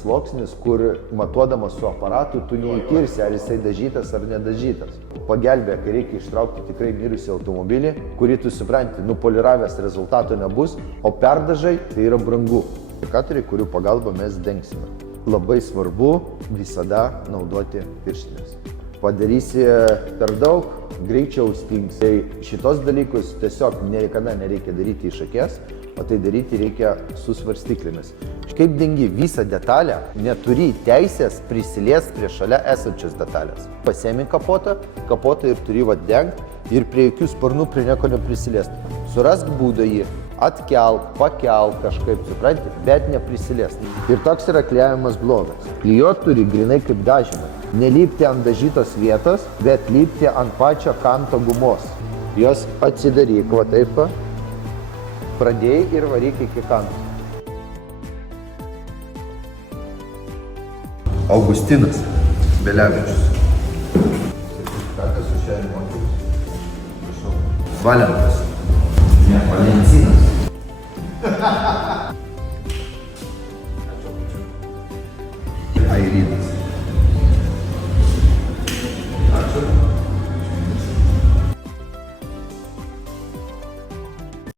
Sluoksnis, kur matuodamas su aparatu, tu neįkirsi, ar jisai dažytas ar nedažytas. Pagelbė, kai reikia ištraukti tikrai mirusį automobilį, kurį tu supranti, nupoliravęs rezultato nebus, o perdažai tai yra brangu. Indikatoriai, kurių pagalba mes dengsime. Labai svarbu visada naudoti pirštinės. Padarysi per daug, greičiau stings. Tai šitos dalykus tiesiog niekada nereikia daryti iš akies, o tai daryti reikia su svarstyklėmis. Kaip dengi visą detalę, neturi teisės prisiliesti prie šalia esančios detalės. Pasiemi kapotą ir turi dengti ir prie jokių sparnų prie nieko neprisiliesti. Surask būdą jį, atkelk, pakelk kažkaip, supranti, bet neprisiliesti. Ir toks yra klijavimas blogas. Klijuot turi grinai kaip dažymai. Nelipti ant dažytos vietos, bet lipti ant pačio kanto gumos. Jos atsidaryk, va taip va. Pradėjai ir varyk iki kanto. Augustinas Belevičius. Sertifikatas už šią mokymus. Prašau. Valentas. Ne, Valentinas. Airinas.